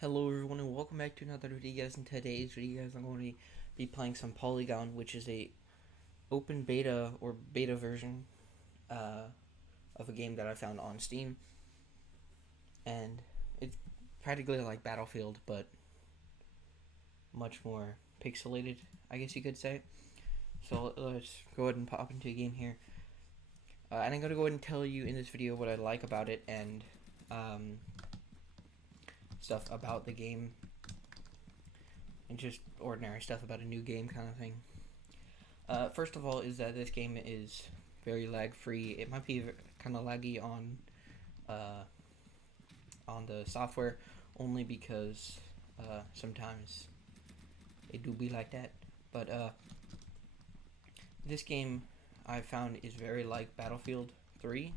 Hello everyone and welcome back to another video guys. In today's video guys I'm going to be playing some POLYGON, which is a open beta or beta version of a game that I found on Steam, and it's practically like Battlefield but much more pixelated, I guess you could say. So let's go ahead and pop into a game here, and I'm going to go ahead and tell you in this video what I like about it and stuff about the game and just ordinary stuff about a new game kind of thing. First of all is that this game is very lag free. It might be kind of laggy on the software only because sometimes it do be like that, but this game I found is very like Battlefield 3,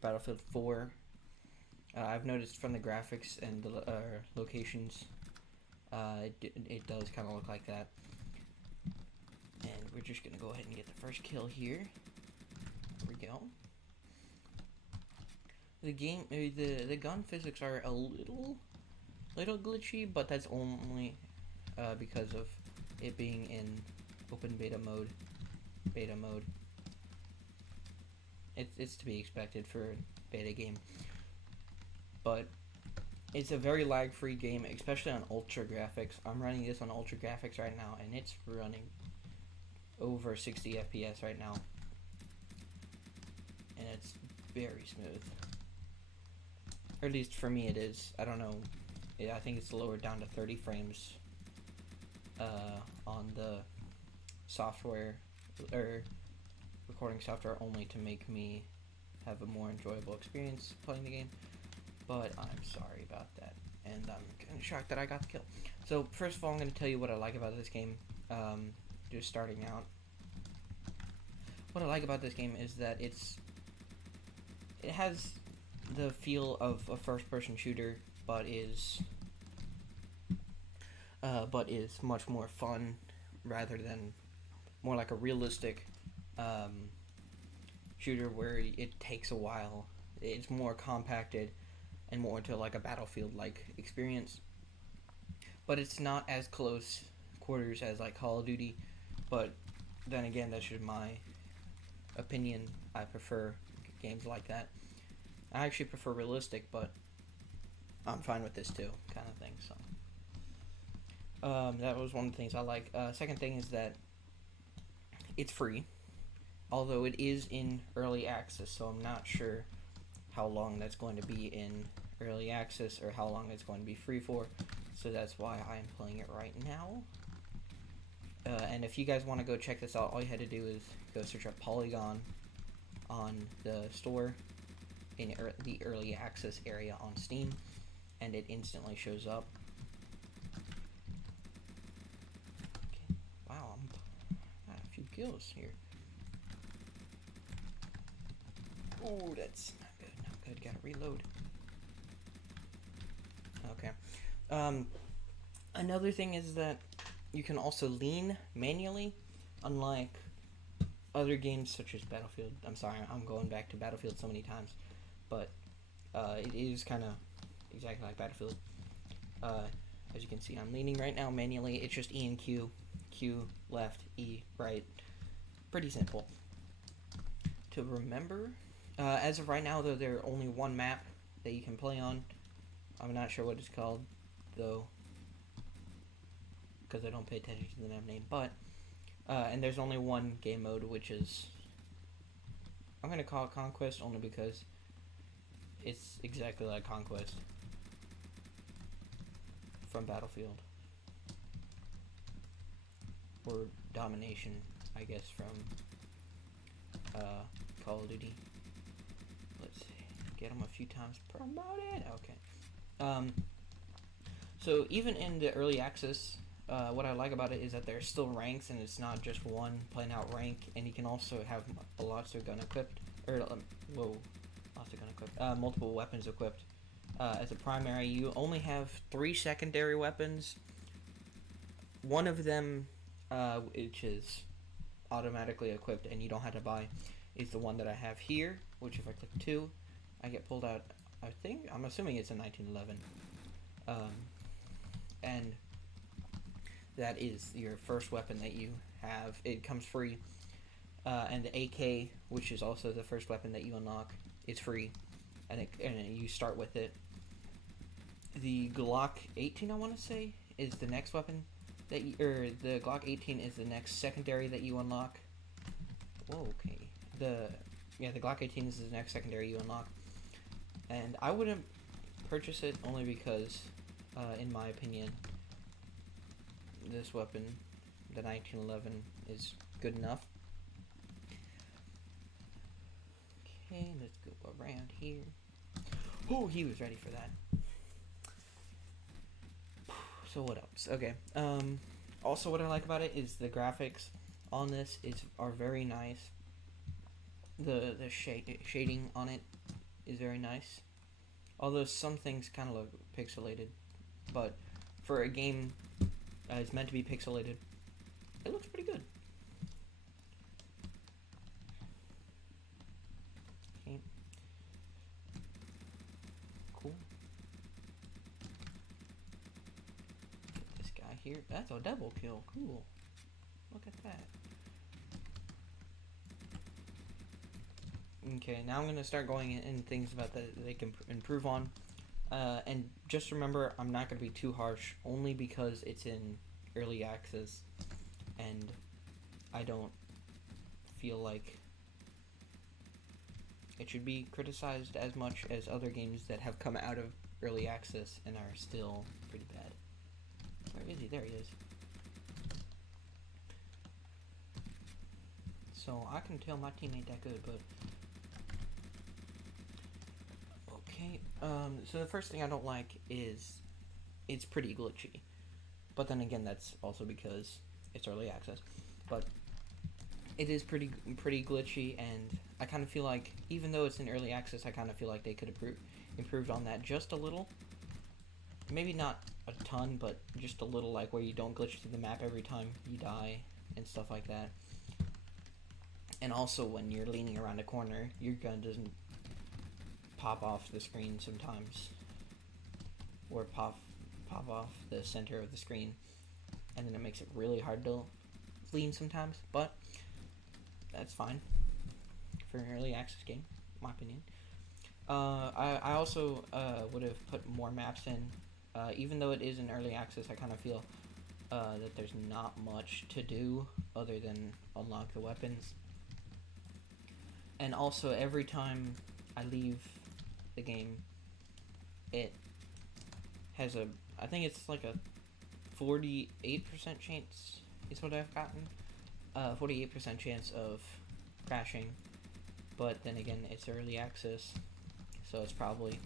Battlefield 4. I've noticed from the graphics and the locations, it does kind of look like that. And we're just gonna go ahead and get the first kill here. There we go. The game, the gun physics are a little glitchy, but that's only because of it being in open beta mode. It's to be expected for a beta game. But it's a very lag-free game, especially on ultra graphics. I'm running this on ultra graphics right now, and it's running over 60 FPS right now, and it's very smooth. Or at least for me it is. I don't know. Yeah, I think it's lowered down to 30 frames on the software, or recording software only, to make me have a more enjoyable experience playing the game. But I'm sorry about that, and I'm kind of shocked that I got the kill. So first of all, I'm going to tell you what I like about this game. Just starting out, what I like about this game is that it has the feel of a first-person shooter, but is much more fun rather than more like a realistic shooter where it takes a while. It's more compacted and more into like a Battlefield-like experience. But it's not as close quarters as like Call of Duty. But then again, that's just my opinion. I prefer games like that. I actually prefer realistic, but I'm fine with this too, kind of thing. So that was one of the things I like. Second thing is that it's free, although it is in early access, so I'm not sure how long that's going to be in early access or how long it's going to be free for. So that's why I'm playing it right now. And if you guys want to go check this out, all you had to do is go search up POLYGON on the store in the early access area on Steam, and it instantly shows up. Okay. Wow, I got a few kills here. Oh, that's not good. Gotta reload. Okay. Another thing is that you can also lean manually, unlike other games such as Battlefield. I'm sorry, I'm going back to Battlefield so many times, but it is kind of exactly like Battlefield. As you can see, I'm leaning right now manually. It's just E and Q, Q left, E right. Pretty simple to remember. As of right now, though, there's only one map that you can play on. I'm not sure what it's called, though, because I don't pay attention to the map name. But and there's only one game mode, which is, I'm gonna call it Conquest, only because it's exactly like Conquest from Battlefield, or Domination, I guess, from Call of Duty. Let's see, get them a few times promoted. Okay. So even in the early access, what I like about it is that there's still ranks, and it's not just one plain out rank, and you can also have lots of gun equipped, or multiple weapons equipped. As a primary, you only have 3 secondary weapons. One of them, which is automatically equipped and you don't have to buy, is the one that I have here, which if I click 2, I get pulled out. I'm assuming it's a 1911. and that is your first weapon that you have. It comes free, and the AK, which is also the first weapon that you unlock, is free, and you start with it. The Glock 18, I want to say, is the next weapon that or the Glock 18 is the next secondary that you unlock. Whoa, okay. The Glock 18 is the next secondary you unlock, and I wouldn't purchase it only because, in my opinion, this weapon, the 1911, is good enough. Okay, let's go around here. Oh, he was ready for that. So what else? Okay. Also, what I like about it is the graphics on this are very nice. The shading on it is very nice. Although some things kind of look pixelated, but for a game it's meant to be pixelated, it looks pretty good. Okay. Cool. Get this guy here. That's a double kill. Cool. Look at that. Okay, now I'm going to start going in things about that they can improve on. And just remember, I'm not going to be too harsh, only because it's in early access, and I don't feel like it should be criticized as much as other games that have come out of early access and are still pretty bad. Where is he? There he is. So I can tell my team ain't that good, but... Okay, so the first thing I don't like is it's pretty glitchy. But then again, that's also because it's early access. But it is pretty glitchy, and I kind of feel like, even though it's in early access, I kind of feel like they could have improved on that just a little. Maybe not a ton, but just a little, like where you don't glitch through the map every time you die and stuff like that. And also when you're leaning around a corner, your gun doesn't pop off the screen sometimes, or pop off the center of the screen, and then it makes it really hard to lean sometimes, but that's fine for an early access game, in my opinion. I also would have put more maps in, even though it is in early access. I kind of feel that there's not much to do other than unlock the weapons, and also every time I leave the game, it has I think it's like a 48% chance is what I've gotten. 48% chance of crashing, but then again, it's early access, so it's probably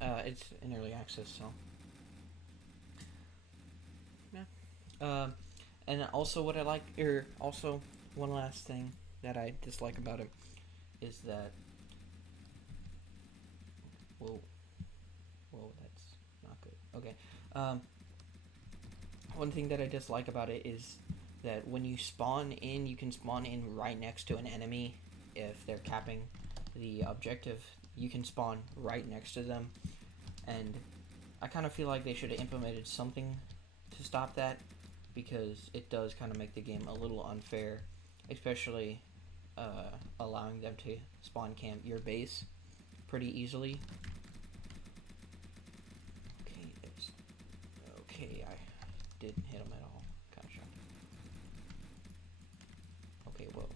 it's in early access, so yeah. And also what I like, or also one last thing that I dislike about it is that whoa, that's not good. Okay. One thing that I dislike about it is that when you spawn in, you can spawn in right next to an enemy. If they're capping the objective, you can spawn right next to them, and I kind of feel like they should have implemented something to stop that, because it does kind of make the game a little unfair, especially allowing them to spawn camp your base pretty easily. Okay, I didn't hit him at all. Kind of shocked. Okay, whoa.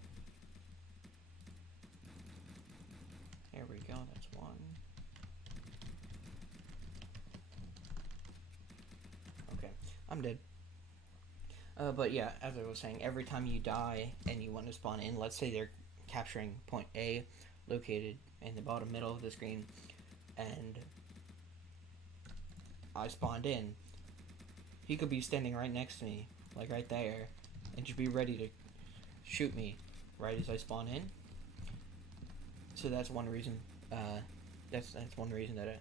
There we go, that's one. Okay, I'm dead. But yeah, as I was saying, every time you die and you want to spawn in, let's say they're capturing point A, located in the bottom middle of the screen, and I spawned in, he could be standing right next to me, like right there, and just be ready to shoot me right as I spawn in. So that's one reason. That's one reason that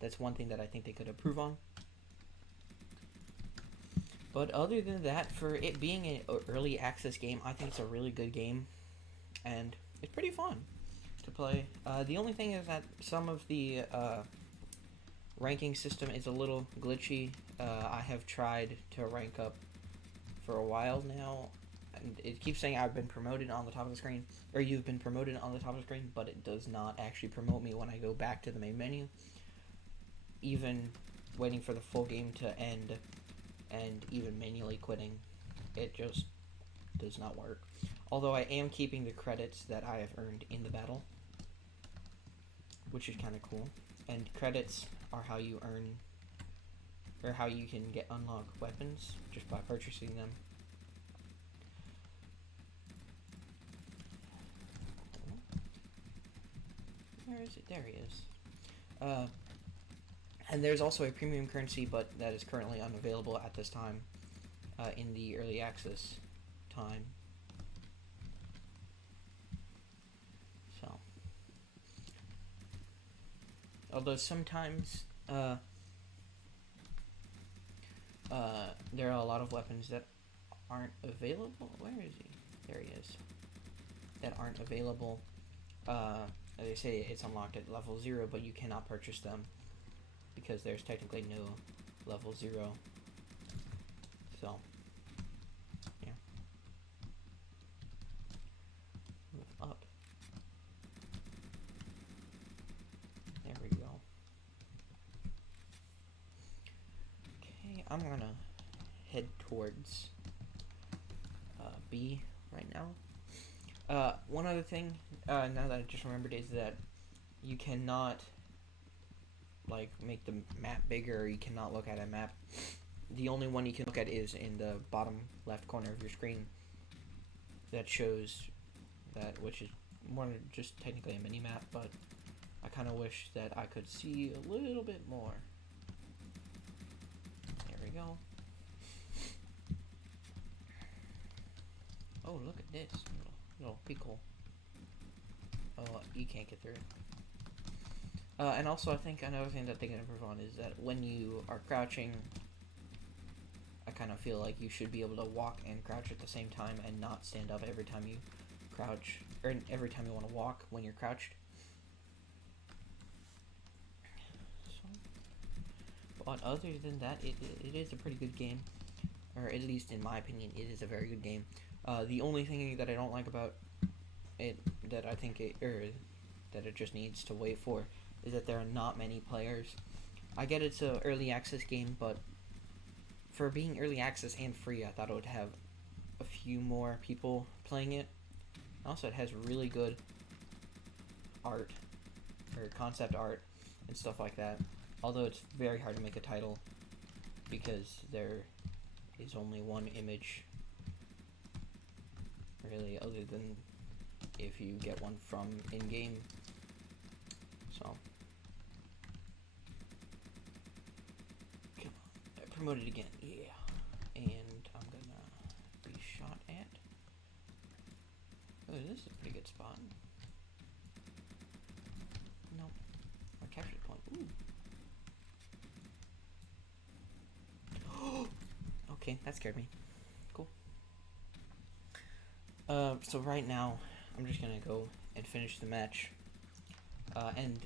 that's one thing that I think they could improve on. But other than that, for it being an early access game, I think it's a really good game, and it's pretty fun to play. The only thing is that some of the ranking system is a little glitchy. I have tried to rank up for a while now, and it keeps saying I've been promoted on the top of the screen, or you've been promoted on the top of the screen, but it does not actually promote me when I go back to the main menu. Even waiting for the full game to end, and even manually quitting, it just does not work. Although I am keeping the credits that I have earned in the battle, which is kind of cool. And credits are how you earn, or how you can get unlock weapons just by purchasing them. Where is it? There he is. And there's also a premium currency, but that is currently unavailable at this time, in the early access time. So, although sometimes there are a lot of weapons that aren't available. Where is he? There he is. That aren't available. They say it's unlocked at level 0, but you cannot purchase them because there's technically no level 0. So, yeah. Move up. There we go. Okay, I'm gonna head towards B right now. One other thing, now that I just remembered, is that you cannot like make the map bigger, or you cannot look at a map. The only one you can look at is in the bottom left corner of your screen. That shows that, which is more than just technically a mini map, but I kind of wish that I could see a little bit more. There we go. Oh, look at this little pickle. Oh, you can't get through it. And also, I think another thing that they can improve on is that when you are crouching, I kind of feel like you should be able to walk and crouch at the same time and not stand up every time you crouch, or every time you want to walk when you're crouched. So, but other than that, it is a pretty good game, or at least in my opinion, it is a very good game. The only thing that I don't like about it, that I think that it just needs to wait for, is that there are not many players. I get it's an early access game, but for being early access and free, I thought it would have a few more people playing it. Also, it has really good art, or concept art, and stuff like that. Although it's very hard to make a title, because there is only one image, really, other than if you get one from in-game. So, come on, promoted again, yeah. And I'm gonna be shot at. Oh, this is a pretty good spot. No, I captured the point. Ooh. Okay, that scared me. Cool. So right now, I'm just gonna go and finish the match. And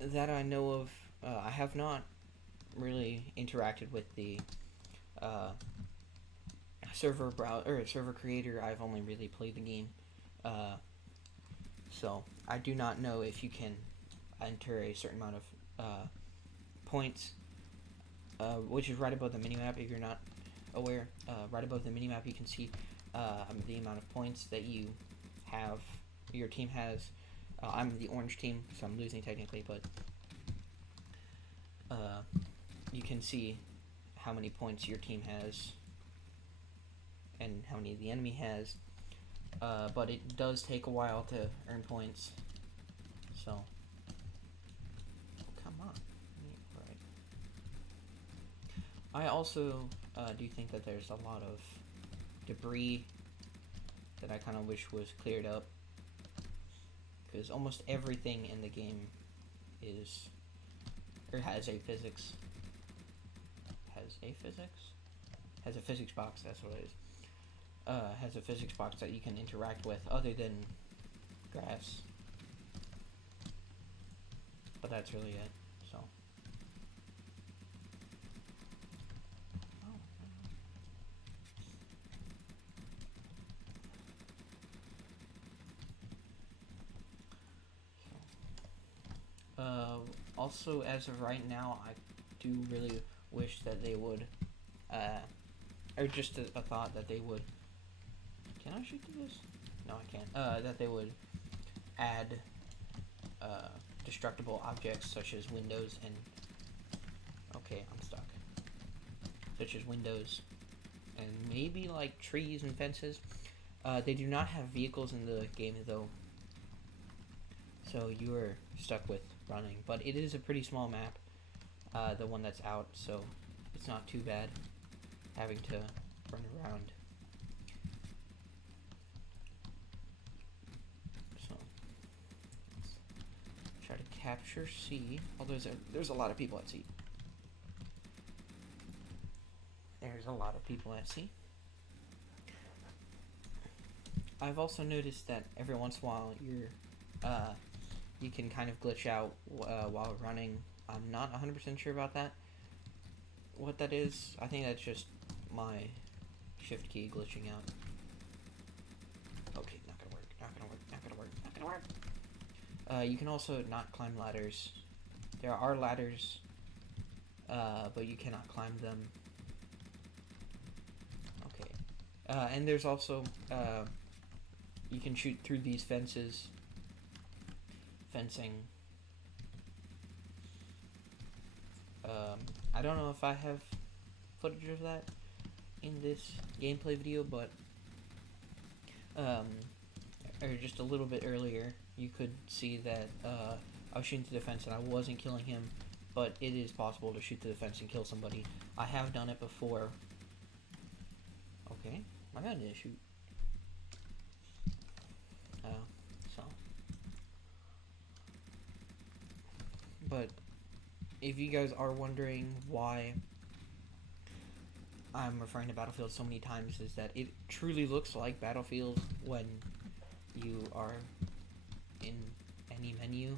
that I know of, I have not really interacted with the server creator. I've only really played the game, so I do not know if you can enter a certain amount of points, which is right above the minimap. If you're not aware, right above the minimap, you can see the amount of points that you have, your team has. I'm the orange team, so I'm losing technically, but you can see how many points your team has and how many the enemy has, but it does take a while to earn points, so come on. Right. I also do think that there's a lot of debris that I kind of wish was cleared up, because almost everything in the game is, or has a physics box, that's what it is. Has a physics box that you can interact with other than grass. But that's really it, so. also, as of right now, I do really wish that they would, or just a thought that they would. Can I shoot through this? No, I can't. That they would add destructible objects such as windows and. Okay, I'm stuck. Such as windows and maybe like trees and fences. They do not have vehicles in the game though, so you are stuck with running. But it is a pretty small map, the one that's out, so it's not too bad having to run around. So let's try to capture C. Oh, there's a lot of people at sea. There's a lot of people at sea. I've also noticed that every once in a while you can kind of glitch out while running. I'm not 100% sure about that. What that is, I think that's just my shift key glitching out. Okay, not gonna work, not gonna work, not gonna work, not gonna work. You can also not climb ladders. There are ladders, but you cannot climb them. Okay. And there's also, you can shoot through these fencing. I don't know if I have footage of that in this gameplay video, but or just a little bit earlier, you could see that I was shooting through the fence and I wasn't killing him, but it is possible to shoot through the fence and kill somebody. I have done it before. Okay, my gun didn't shoot. So. But if you guys are wondering why I'm referring to Battlefield so many times, is that it truly looks like Battlefield when you are in any menu.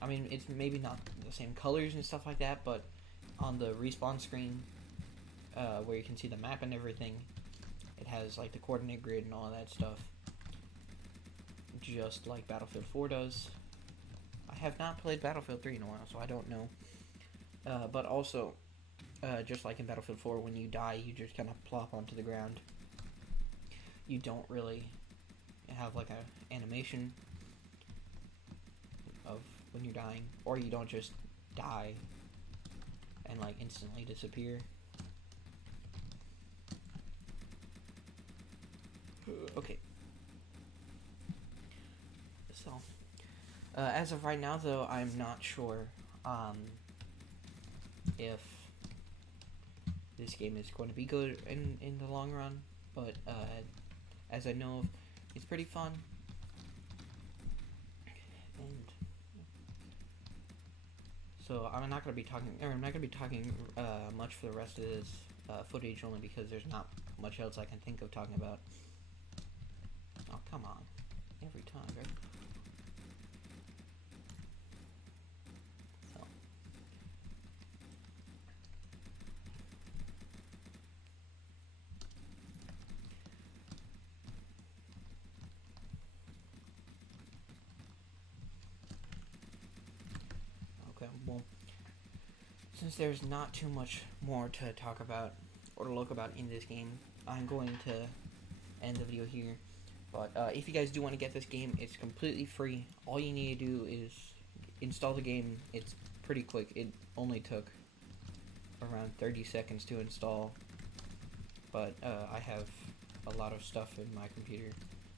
I mean, it's maybe not the same colors and stuff like that, but on the respawn screen, where you can see the map and everything, it has like the coordinate grid and all of that stuff, just like Battlefield 4 does. I have not played Battlefield 3 in a while, so I don't know. But also, just like in Battlefield 4, when you die, you just kind of plop onto the ground. You don't really have like a animation of when you're dying, or you don't just die and like instantly disappear. Okay. So, as of right now, though, I'm not sure if this game is going to be good in the long run, but as I know, it's pretty fun. And so I'm not going to be talking much for the rest of this footage, only because there's not much else I can think of talking about. Oh, come on. Every time, right? So. Okay, well, since there's not too much more to talk about or to look about in this game, I'm going to end the video here. But if you guys do want to get this game, it's completely free. All you need to do is install the game. It's pretty quick. It only took around 30 seconds to install. But I have a lot of stuff in my computer,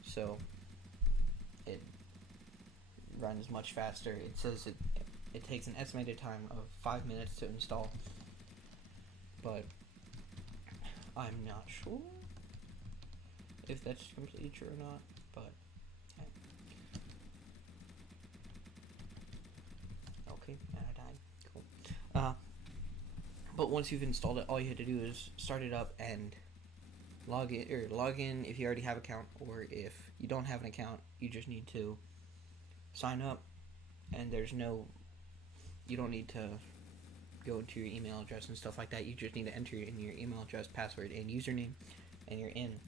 so it runs much faster. It says it takes an estimated time of 5 minutes to install, but I'm not sure if that's completely true or not, but okay, and I died. Cool. But once you've installed it, all you have to do is start it up and log in if you already have an account, or if you don't have an account, you just need to sign up, and you don't need to go into your email address and stuff like that. You just need to enter in your email address, password, and username, and you're in.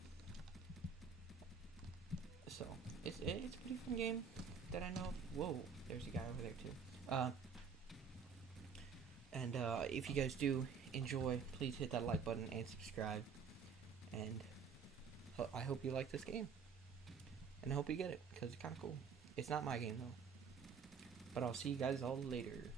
So it's a pretty fun game that I know of. Whoa. There's a guy over there too. And if you guys do enjoy, please hit that like button and subscribe. And I hope you like this game. And I hope you get it, because it's kind of cool. It's not my game, though. But I'll see you guys all later.